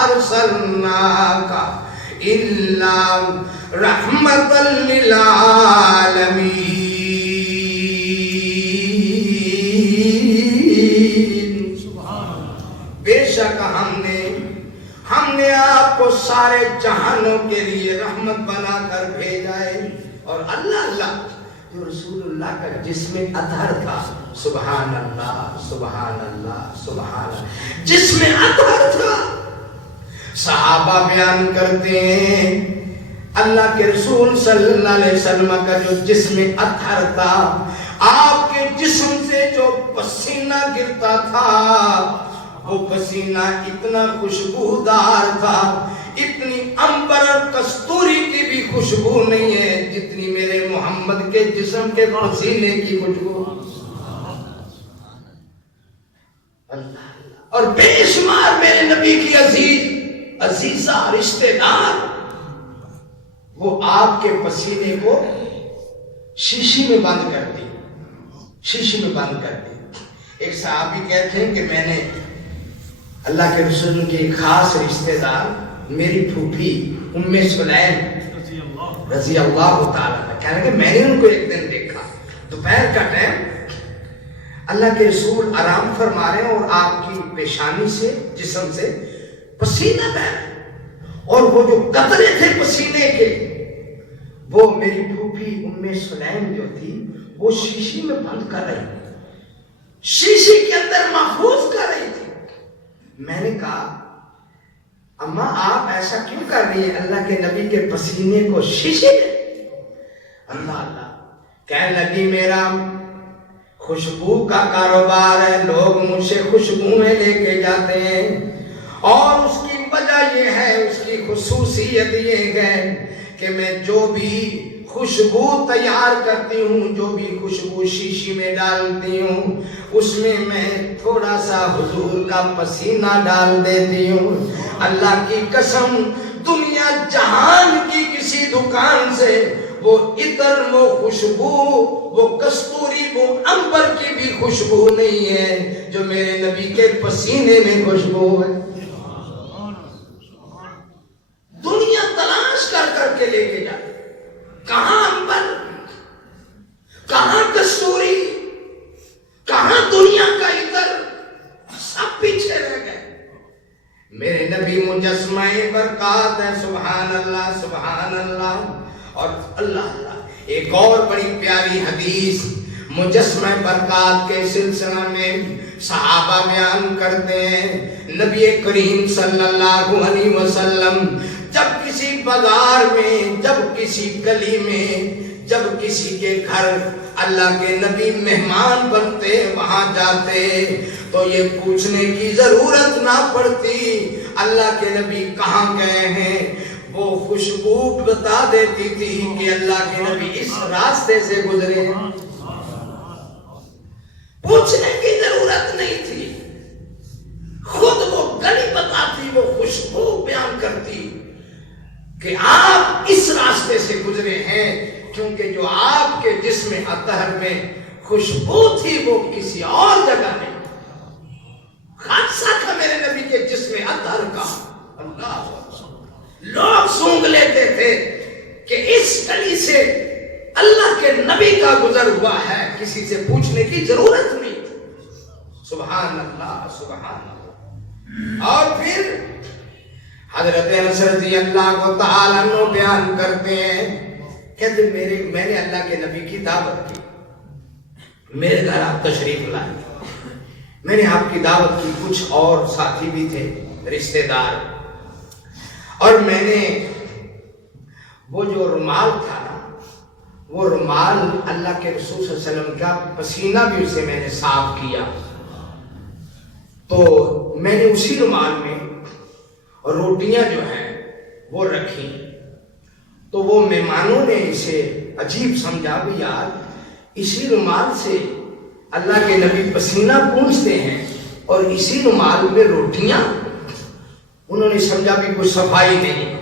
ارسلناک الا رحمۃ للعالمین۔ بے شک ہم نے آپ کو سارے جہانوں کے لیے رحمت بنا کر بھیجا ہے۔ اور اللہ جو رسول اللہ کا جسم اطہر تھا، سبحان اللہ سبحان اللہ سبحان اللہ، جسم اطہر تھا۔ صحابہ بیان کرتے ہیں اللہ کے رسول صلی اللہ علیہ وسلم کا جو جسم اطہر تھا، آپ کے جسم سے جو پسینہ گرتا تھا وہ پسینہ اتنا خوشبودار تھا، اتنی عنبر اور کستوری کی بھی خوشبو نہیں ہے جتنی میرے محمد کے جسم کے پسینے کی خوشبو۔ اور بے شمار میرے نبی کی عزیزہ رشتہ دار وہ آپ کے پسینے کو شیشی میں بند کر دی۔ ایک صحابی کہتے ہیں کہ میں نے اللہ کے رسول کے خاص رشتہ دار میری پھوپھی ام سلیم رضی اللہ تعالیٰ کہنے کہ میں نے ان کو ایک دن دیکھا، دوپہر کا ٹائم، اللہ کے رسول آرام فرما رہے ہیں اور آپ کی پیشانی سے جسم سے پسینہ بہ رہا ہے، اور وہ جو قطرے تھے پسینے کے وہ میری پھوپھی ام سلیم جو تھی وہ شیشی میں بند کر رہی تھی، شیشی کے اندر محفوظ کر رہی تھی۔ میں نے کہا اماں آپ ایسا کیوں کر رہی ہیں اللہ کے نبی کے پسینے کو شیشے میں؟ اللہ کہنے لگی میرا خوشبو کا کاروبار ہے، لوگ مجھ سے خوشبوئیں لے کے جاتے ہیں، اور اس کی وجہ یہ ہے، اس کی خصوصیت یہ ہے کہ میں جو بھی خوشبو تیار کرتی ہوں، جو بھی خوشبو شیشی میں ڈالتی ہوں، اس میں میں تھوڑا سا حضور کا پسینہ ڈال دیتی ہوں۔ اللہ کی قسم دنیا جہان کی کسی دکان سے وہ عطر، وہ خوشبو، وہ کستوری، وہ عنبر کی بھی خوشبو نہیں ہے جو میرے نبی کے پسینے میں خوشبو ہے۔ دنیا تلاش کر کے لے کے جاتی، کہاں عنبر، کہاں کستوری، کہاں دنیا کا عطر، سب پیچھے رہ گئے۔ میرے نبی مجسمہ برکات ہے، سبحان اللہ سبحان اللہ۔ اور اللہ ایک اور بڑی پیاری حدیث مجسمہ برکات کے سلسلہ میں صحابہ بیان کرتے ہیں، نبی کریم صلی اللہ علیہ وسلم جب کسی بازار میں، جب کسی گلی میں، جب کسی کے گھر اللہ کے نبی مہمان بنتے، وہاں جاتے تو یہ پوچھنے کی ضرورت نہ پڑتی اللہ کے نبی کہاں گئے ہیں، وہ خوشبو بتا دیتی تھی کہ اللہ کے نبی اس راستے سے گزرے ہیں۔ پوچھنے کی ضرورت نہیں تھی، خود وہ گلی بتاتی، وہ خوشبو بیان کرتی کہ آپ اس راستے سے گزرے ہیں، کیونکہ جو آپ کے جسم اطہر میں خوشبو تھی وہ کسی اور جگہ نہیں۔ حادثہ تھا میرے نبی کے جسم اطہر کا، اللہ لوگ سونگ لیتے تھے کہ اس گلی سے اللہ کے نبی کا گزر ہوا ہے، کسی سے پوچھنے کی ضرورت نہیں۔ سبحان اللہ سبحان اللہ۔ اور پھر حضرت انس رضی اللہ تعالیٰ عنہ بیان کرتے ہیں، کہتے میں نے اللہ کے نبی کی دعوت کی، میرے گھر آپ تشریف لائے، میں نے آپ کی دعوت کی، کچھ اور ساتھی بھی تھے رشتہ دار، اور میں نے وہ جو رومال تھا نا، وہ رومال اللہ کے رسول صلی اللہ علیہ وسلم کا پسینہ بھی اسے میں نے صاف کیا، تو میں نے اسی رومال میں روٹیاں جو ہیں وہ رکھی، تو وہ مہمانوں نے اسے عجیب سمجھا بھی یار اسی رومال سے اللہ کے نبی پسینہ پونچھتے ہیں اور اسی رومال میں روٹیاں، انہوں نے سمجھا بھی کوئی صفائی نہیں،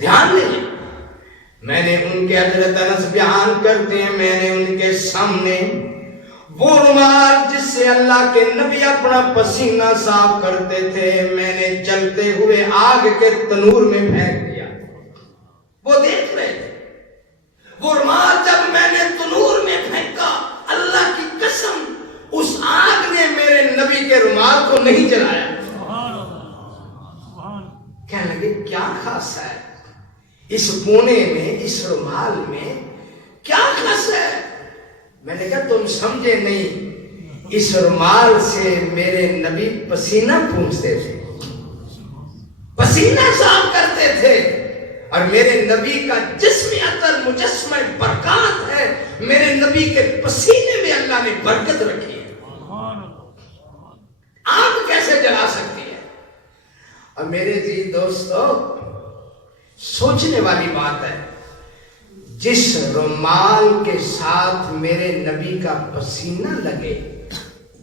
دھیان نہیں۔ میں نے ان کے حضرت انس بیان کرتے ہیں، میں نے ان کے سامنے وہ رومال جس سے اللہ کے نبی اپنا پسینہ صاف کرتے تھے میں نے جلتے ہوئے آگ کے تنور میں پھینک دیا. وہ دیکھ رہے تھے. وہ رومال جب میں نے تنور میں پھینکا اللہ کی قسم اس آگ نے میرے نبی کے رومال کو نہیں جلایا. کہنے لگے کیا خاص ہے اس کونے میں, اس رومال میں کیا خاص ہے؟ میں نے کہا تم سمجھے نہیں, اس رومال سے میرے نبی پسینہ پونچھتے تھے, پسینہ صاف کرتے تھے, اور میرے نبی کا جسم عطر مجسمہ برکات ہے. میرے نبی کے پسینے میں اللہ نے برکت رکھی ہے. آگ کیسے جلا سکتی ہے؟ اور میرے جی دوستو سوچنے والی بات ہے, جس رومال کے ساتھ میرے نبی کا پسینہ لگے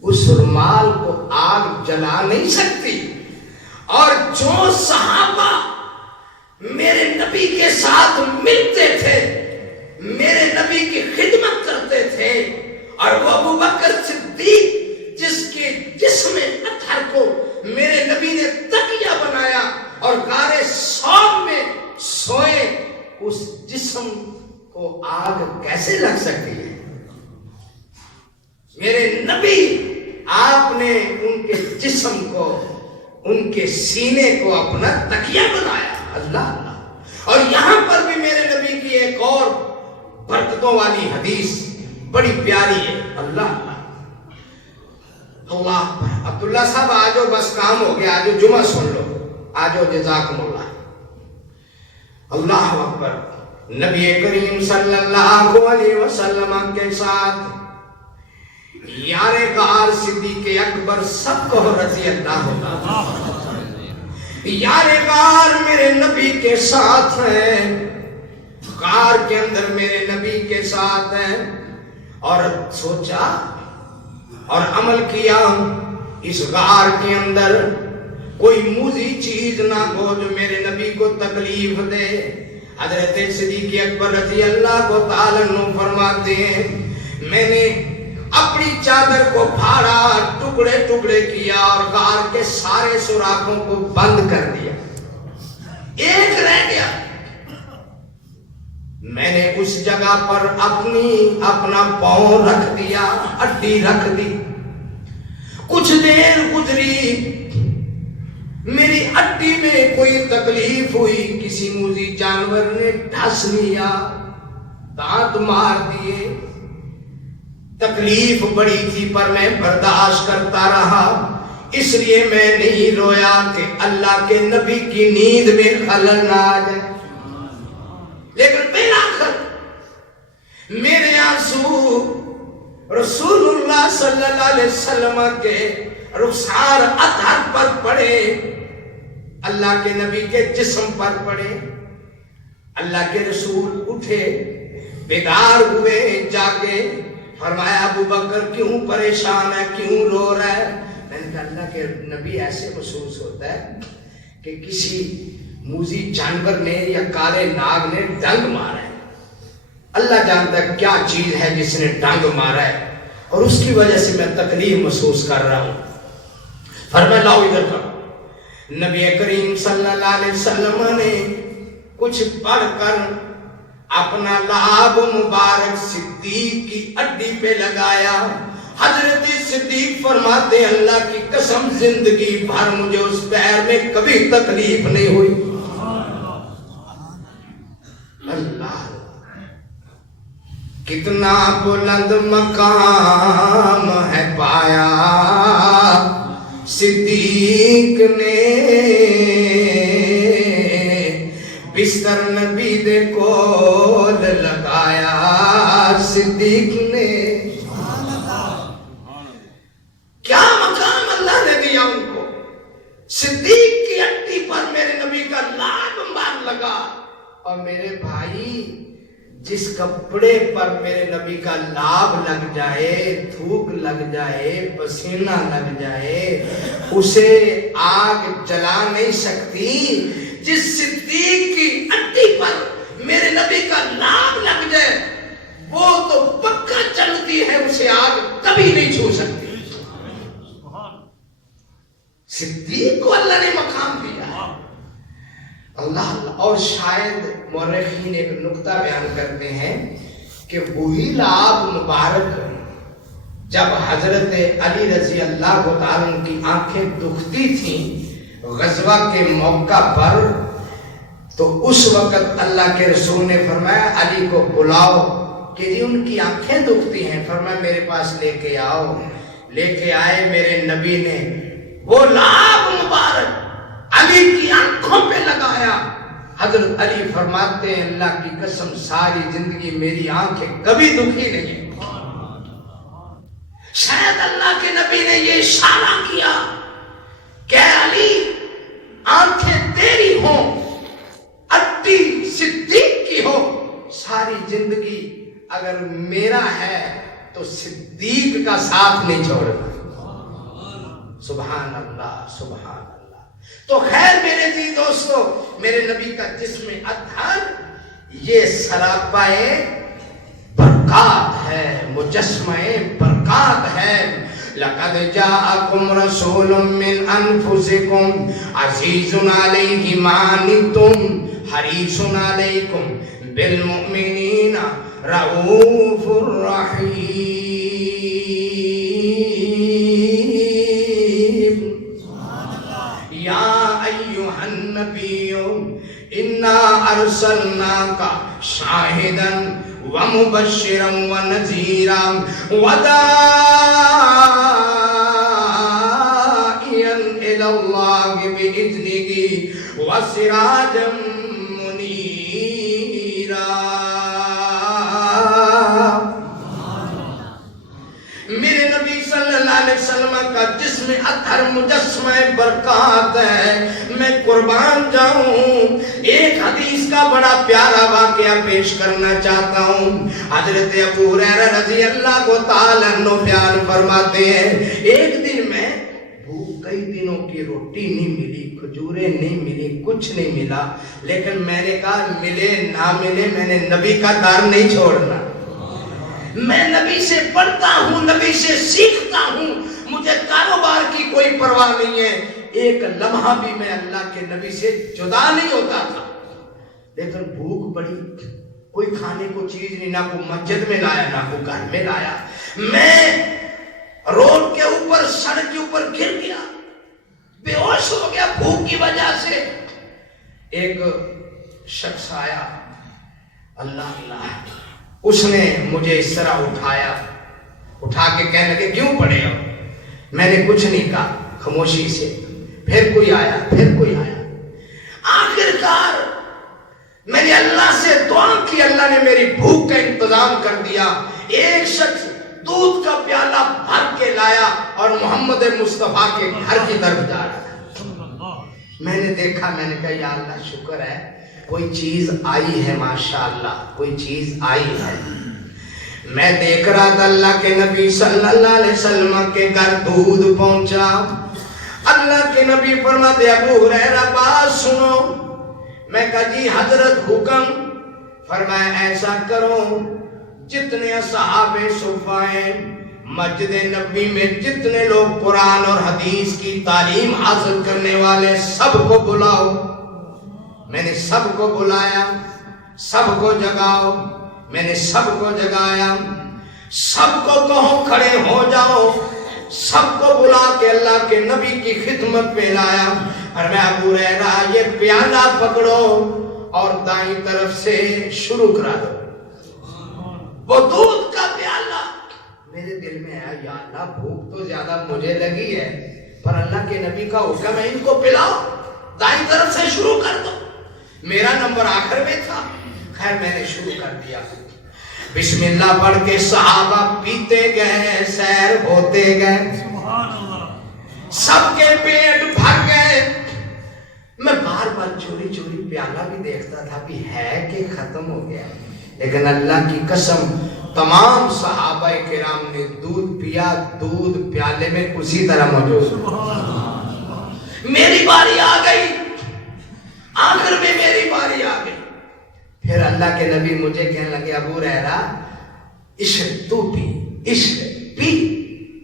اس رومال کو آگ جلا نہیں سکتی, اور جو صحابہ میرے نبی کے ساتھ ملتے تھے, میرے نبی کی خدمت کرتے تھے, اور وہ ابو بکر صدیق جس کے جسم اطہر کو میرے نبی نے تکیہ بنایا اور غار ثور میں سوئے, اس جسم کو آگ کیسے لگ سکتی ہے؟ میرے نبی آپ نے ان کے جسم کو, ان کے سینے کو اپنا تکیہ بنایا. اللہ اللہ. اور یہاں پر بھی میرے نبی کی ایک اور برکتوں والی حدیث بڑی پیاری ہے. اللہ اللہ. اللہ عبداللہ صاحب آجو, بس کام ہو گیا, آجو جمعہ سن لو, آجو جزاکم اللہ. اللہ اکبر. نبی کریم صلی اللہ علیہ وسلم کے ساتھ یار غار صدیق اکبر سب کو رضی اللہ عنہ, یار غار میرے نبی کے ساتھ ہے, غار کے اندر میرے نبی کے ساتھ ہے. اور سوچا اور عمل کیا, اس غار کے اندر کوئی موذی چیز نہ ہو جو میرے نبی کو تکلیف دے. حضرت صدیق اکبر رضی اللہ تعالیٰ عنہ فرماتے ہیں میں نے اپنی چادر کو پھاڑا, ٹکڑے ٹکڑے کیا اور غار کے سارے سوراخوں کو بند کر دیا, ایک رہ گیا. میں نے اس جگہ پر اپنا پاؤں رکھ دیا, ہڈی رکھ دی. کچھ دیر گزری, میری ہڈی میں کوئی تکلیف ہوئی, کسی موذی جانور نے ڈھس لیا, دانت مار دیے. تکلیف بڑی تھی پر میں برداشت کرتا رہا, اس لیے میں نہیں رویا کہ اللہ کے نبی کی نیند میں خلل نہ آ جائے. لیکن بالآخر میرے آنسو رسول اللہ صلی اللہ علیہ وسلم کے رخسار اطہر پر پڑے, اللہ کے نبی کے جسم پر پڑے. اللہ کے رسول اٹھے, بیدار ہوئے, جاگے. فرمایا ابو بکر کیوں پریشان ہے, کیوں رو رہا ہے؟ میں نے کہا اللہ کے نبی ایسے محسوس ہوتا ہے کہ کسی موذی جانور نے یا کالے ناگ نے ڈنگ مارا ہے. اللہ جانتا ہے کیا چیز ہے جس نے ڈنگ مارا ہے, اور اس کی وجہ سے میں تکلیف محسوس کر رہا ہوں. فرمایا لاؤ ادھر کرو. نبی کریم صلی اللہ علیہ وسلم نے کچھ پڑھ کر اپنا لعاب مبارک صدیق کی ہڈی پہ لگایا. حضرت صدیق فرماتے اللہ کی قسم زندگی بھر مجھے اس پیر میں کبھی تکلیف نہیں ہوئی. اللہ کتنا بلند مقام ہے پایا صدیق نے, بستر نبی دے کول لگایا صدیق نے. کیا مقام اللہ نے دیا ان کو. صدیق کی ہڈی پر میرے نبی کا لعاب مار لگا. اور میرے بھائی جس کپڑے پر میرے نبی کا لعاب لگ جائے, تھوک لگ جائے, پسینہ لگ جائے, اسے آگ جلا نہیں سکتی. جس صدیق کی ہڈی پر میرے نبی کا لعاب لگ جائے وہ تو پکا چلتی ہے, اسے آگ کبھی نہیں چھو سکتے. صدیق کو اللہ نے مقام دیا. اللہ اللہ. اور شاید مورخین ایک نقطہ بیان کرتے ہیں کہ وہی لعاب مبارک جب حضرت علی رضی اللہ تعالیٰ کی آنکھیں دکھتی تھیں غزوہ کے موقع پر، تو اس وقت اللہ کے رسول نے فرمایا علی کو بلاؤ کہ جی ان کی آنکھیں دکھتی ہیں. فرمایا میرے پاس لے کے آؤ. لے کے آئے میرے نبی نے وہ لعاب مبارک علی کی آنکھوں پہ لگایا. حضرت علی فرماتے ہیں اللہ کی قسم ساری زندگی میری آنکھیں کبھی دکھی نہیں. شاید اللہ کے نبی نے یہ اشارہ کیا کہ علی آنکھیں تیری ہوں، اٹی صدیق کی ہو. ساری زندگی اگر میرا ہے تو صدیق کا ساتھ نہیں چھوڑنا. سبحان اللہ سبحان اللہ. تو خیر میرے جی دوستو، میرے نبی کا جسم اطہر یہ سراپائے برکات ہے، مجسمہ برکات ہے. لقد جاءکم رسول من انفسکم عزیز علیہ ما عنتم حریص علیکم بالمؤمنین رؤوف الرحیم. یا ایھا النبی انا ارسلناک شاہدا ومبشرا ونذیرا وداعیا الی اللہ بإذنہ وسراجا منیرا. میرے نبی صلی اللہ علیہ وسلم کا جسم اطہر مجسمہ برکات ہے. میں قربان جاؤں ایک حدیث کا بڑا پیارا واقعہ پیش کرنا چاہتا ہوں. حضرت ابو ہریرہ رضی اللہ تعالیٰ عنہ بیان فرماتے ہیں ایک دن میں بھوک کئی دنوں کی روٹی نہیں ملی، کھجوریں نہیں ملی، کچھ نہیں ملا، لیکن میں نے کہا ملے نہ ملے میں نے نبی کا دار نہیں چھوڑنا. میں نبی سے پڑھتا ہوں، نبی سے سیکھتا ہوں، مجھے کاروبار کی کوئی پرواہ نہیں ہے. ایک لمحہ بھی میں اللہ کے نبی سے جدا نہیں ہوتا تھا. لیکن بھوک بڑی، کوئی کھانے کو چیز نہیں، نہ کوئی مسجد میں لایا نہ کوئی گھر میں لایا. میں روڈ کے اوپر سڑک کے اوپر گر گیا، بے ہوش ہو گیا بھوک کی وجہ سے. ایک شخص آیا، اللہ اللہ، اس نے مجھے اس طرح اٹھایا، اٹھا کے کہنے لگے کیوں پڑے ہو؟ میں نے کچھ نہیں کہا خاموشی سے. پھر کوئی آیا، پھر کوئی آیا. آخر کار میں نے اللہ سے دعا کی، اللہ نے میری بھوک کا انتظام کر دیا. ایک شخص دودھ کا پیالہ بھر کے لایا اور محمد مصطفیٰ کے گھر کی طرف جا رہا تھا. میں نے دیکھا، میں نے کہا یا اللہ شکر ہے کوئی چیز آئی ہے، ماشاءاللہ کوئی چیز آئی ہے. میں دیکھ رہا تھا اللہ کے نبی صلی اللہ علیہ وسلم کے گھر دودھ پہنچا. اللہ کے نبی فرماتے ابو ہریرہ بات سنو. میں کہا جی حضرت حکم. فرمایا ایسا کرو جتنے اصحاب صفہ ہیں مسجد نبی میں، جتنے لوگ قرآن اور حدیث کی تعلیم حاصل کرنے والے سب کو بلاؤ. میں نے سب کو بلایا، سب کو جگاؤ. میں نے سب کو جگایا، سب کو کہو کھڑے ہو جاؤ. سب کو بلا کے اللہ کے نبی کی خدمت میں لایا. اور میں ابو ہریرہ یہ پیالہ پکڑو اور دائیں طرف سے شروع کرا دو. وہ دودھ کا پیالہ. میرے دل میں آیا یا اللہ بھوک تو زیادہ مجھے لگی ہے، پر اللہ کے نبی کا حکم ہے ان کو پلاؤ، دائیں طرف سے شروع کر دو. میرا نمبر آخر میں تھا. خیر میں نے شروع کر دیا. بسم اللہ پڑھ کے صحابہ پیتے گئے، سیر ہوتے گئے، سب کے پیٹ بھر گئے. میں بار بار چوری چوری پیالہ بھی دیکھتا تھا بھی ہے کہ ختم ہو گیا، لیکن اللہ کی قسم تمام صحابہ کرام نے دودھ پیا. دودھ پیالے میں اسی طرح موجود. میری باری آ گئی، آخر میں میری باری آ گئی. پھر اللہ کے نبی مجھے کہنے لگے ابو ہریرہ عشق تو پی، عشق پی.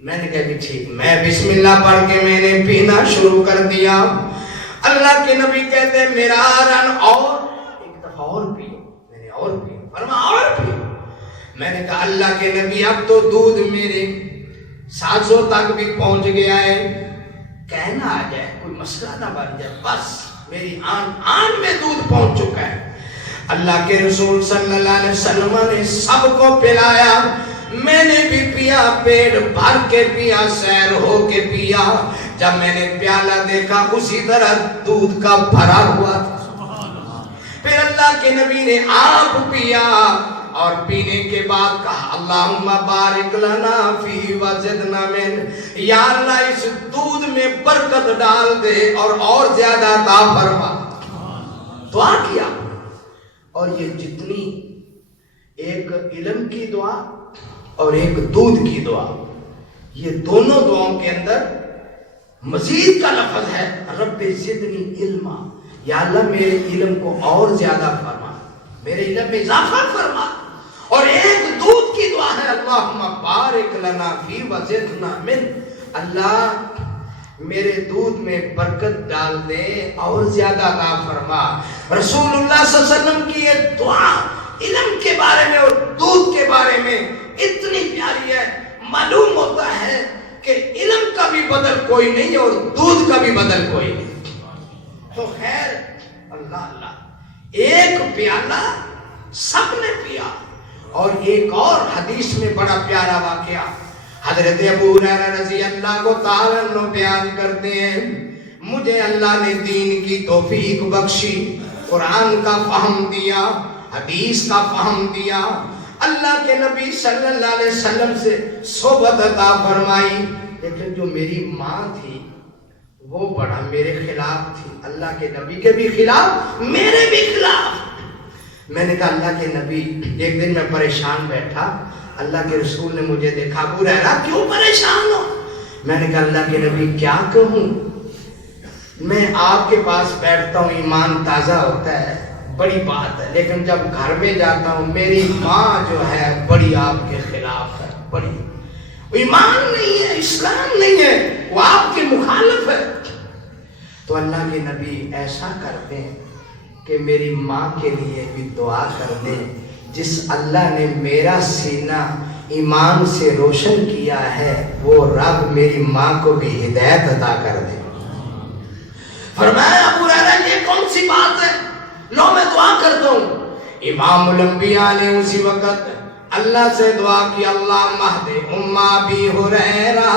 میں نے کہا بھی ٹھیک. میں بسم اللہ پڑھ کے میں نے پینا شروع کر دیا. اللہ کے نبی کہتے ہیں میرا رن اور ایک دفعہ اور پیو. میں نے اور پیو. فرما اور پیو. میں نے کہا اللہ کے نبی اب تو دودھ میرے 700 تک بھی پہنچ گیا ہے, کہنا آ جائے کوئی مسئلہ نہ بن جائے, بس میری آن میں دودھ پہنچ چکا ہے. اللہ کے رسول صلی اللہ علیہ وسلم نے سب کو پلایا, میں نے بھی پیا, پیٹ بھر کے پیا, سیر ہو کے پیا. جب میں نے پیالہ دیکھا اسی طرح دودھ کا بھرا ہوا تھا. پھر اللہ کے نبی نے آپ پیا اور پینے کے بعد کہا اللہم بارک لنا فی وزدنا من, یا اللہ اس دودھ میں برکت ڈال دے اور زیادہ عطا فرما. دعا کیا. اور یہ جتنی ایک علم کی دعا اور ایک دودھ کی دعا, یہ دونوں دعاؤں کے اندر مزید کا لفظ ہے رب زدنی علما, یا اللہ میرے علم کو اور زیادہ فرما, میرے علم میں اضافہ فرما. اور ایک دودھ کی دعا ہے اللہم بارک لنا فی وزدنا من, اللہ میرے دودھ میں برکت ڈال دے اور زیادہ عطا فرما. رسول اللہ صلی اللہ علیہ وسلم کی یہ دعا علم کے بارے میں اور دودھ کے بارے میں اتنی پیاری ہے, معلوم ہوتا ہے کہ علم کا بھی بدل کوئی نہیں اور دودھ کا بھی بدل کوئی نہیں. تو خیر اللہ اللہ ایک پیالہ سب نے پیا. اور ایک اور حدیث میں بڑا پیارا واقعہ حضرت ابو ہریرہ رضی اللہ کو تعالی عنہ بیان کرتے ہیں, مجھے اللہ نے دین کی توفیق بخشی, قرآن کا فہم دیا, حدیث کا فہم دیا, اللہ کے نبی صلی اللہ علیہ وسلم سے صحبت عطا فرمائی. لیکن جو میری ماں تھی وہ بڑا میرے خلاف تھی, اللہ کے نبی کے بھی خلاف میرے بھی خلاف. میں نے کہا اللہ کے نبی, ایک دن میں پریشان بیٹھا, اللہ کے رسول نے مجھے دیکھا, ابو ہریرہ کیوں پریشان ہو؟ میں نے کہا اللہ کے نبی کیا کہوں, میں آپ کے پاس بیٹھتا ہوں ایمان تازہ ہوتا ہے, بڑی بات ہے, لیکن جب گھر میں جاتا ہوں میری ماں جو ہے بڑی آپ کے خلاف ہے, بڑی ایمان نہیں ہے, اسلام نہیں ہے, وہ آپ کے مخالف ہے. تو اللہ کے نبی ایسا کرتے ہیں کہ میری ماں کے لیے بھی دعا کر دیں, جس اللہ نے میرا سینہ ایمان سے روشن کیا ہے وہ رب میری ماں کو بھی ہدایت عطا کر دے. فرمایا ابو ہریرہ یہ کون سی بات ہے, لو میں دعا کرتا ہوں. امام الانبیاء نے اسی وقت اللہ سے دعا کی اللہ مہد ابی ہریرہ,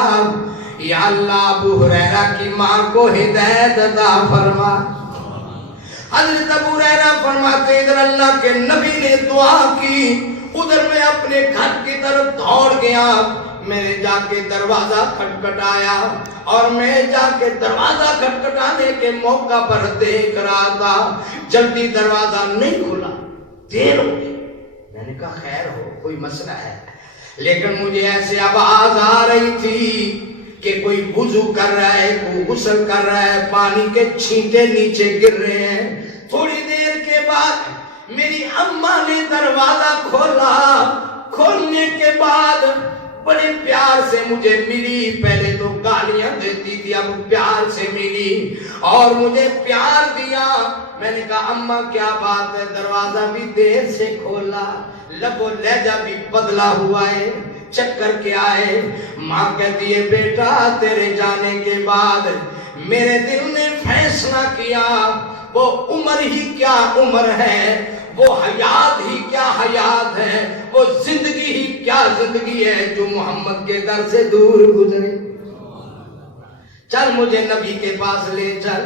یا اللہ ابو ہریرہ کی ماں کو ہدایت عطا فرما. حضرت ابو ہریرہ فرماتے ادھر اللہ کے نبی نے دعا کی, ادھر میں اپنے گھر کی طرف دوڑ گیا. میں نے جا کے دروازہ کھٹکھٹایا اور میں جا کے دروازہ کھٹکھٹانے کے موقع پر دیکھ رہا تھا, جلدی دروازہ نہیں کھلا, دیر ہو گئی. میں نے کہا خیر ہو, کوئی مسئلہ ہے, لیکن مجھے ایسے آواز آ رہی تھی کہ کوئی وضو کر رہا ہے, کوئی غسل کر رہا ہے, پانی کے چھینٹے نیچے گر رہے ہیں. تھوڑی دیر کے بعد میری اماں نے دروازہ کھولا, کھولنے کے بعد بڑے پیار سے مجھے ملی, پہلے تو گالیاں دیتی تھی اب پیار سے ملی اور مجھے پیار دیا. میں نے کہا اماں کیا بات ہے, دروازہ بھی دیر سے کھولا, لب و لہجہ بھی بدلا ہوا ہے, چکر کیا ہے؟ ماں کہتی ہے بیٹا تیرے جانے کے بعد میرے دل نے فیصلہ کیا, وہ عمر ہی کیا عمر ہے, وہ حیات ہی کیا حیات ہے, وہ زندگی ہی کیا زندگی ہے جو محمد کے در سے دور گزرے. چل مجھے نبی کے پاس لے چل,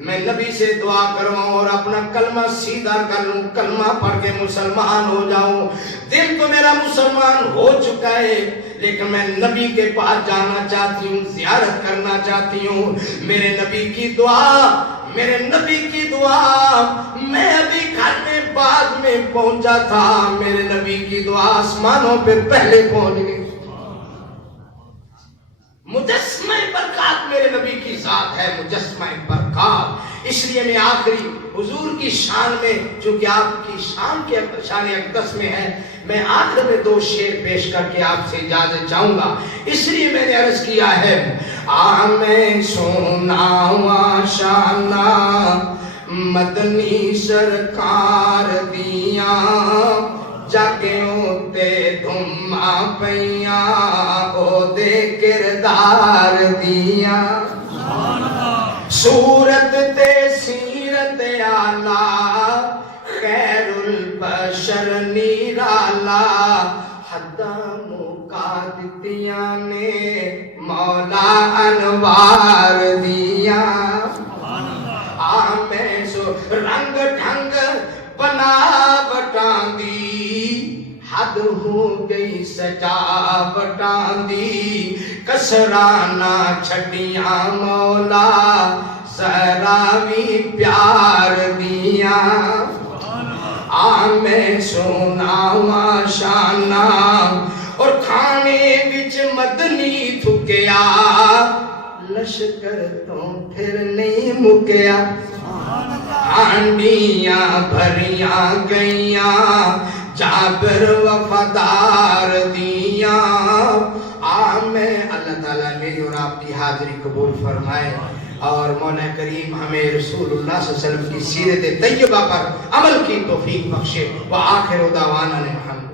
میں نبی سے دعا کروں اور اپنا کلمہ سیدھا کر لوں, کلمہ پڑھ کے مسلمان ہو جاؤں. دل تو میرا مسلمان ہو چکا ہے لیکن میں نبی کے پاس جانا چاہتی ہوں, زیارت کرنا چاہتی ہوں. میرے نبی کی دعا, میرے نبی کی دعا, میں ابھی گھر میں بعد میں پہنچا تھا, میرے نبی کی دعا آسمانوں پہ پہلے پہنچ گئی. مجسمہ برکات میرے نبی کی ذات ہے, مجسمہ برکات. اس لیے میں آخری حضور کی شان میں، چونکہ آپ کی شان کے شان اقدس میں ہے، میں آخر میں 2 شعر پیش کر کے آپ سے اجازت چاہوں گا۔ اس لیے میں نے عرض کیا ہے میں سناواں شانہ مدنی سرکار دیاں، جاگیوں تے دھما پیاں او دے کردار دیاں، صورت تے سیرت آلہ خیر البشر نیرالا، حداں مکا دتیاں نے مولا انوار دیاں، میں سو رنگ ڈھنگ بنا بٹاں دی، حد ہو گئی سجاوٹاں دی، کسرانہ چھٹیاں مولا ذرا بھی پیار دیاں، میں سناواں شانہ اور کھانے وچ مدنی تھکیا، لشکر تو پھر نہیں مکیا، ہانڈیاں بھریاں گئیاں جابر وفادار دیاں، میں اللہ تعالیٰ میری اور آپ کی حاضری قبول فرمائے اور مولا کریم ہمیں رسول اللہ صلی اللہ علیہ وسلم کی سیرت طیبہ پر عمل کی توفیق بخشے۔ وآخر دعوانا الحمد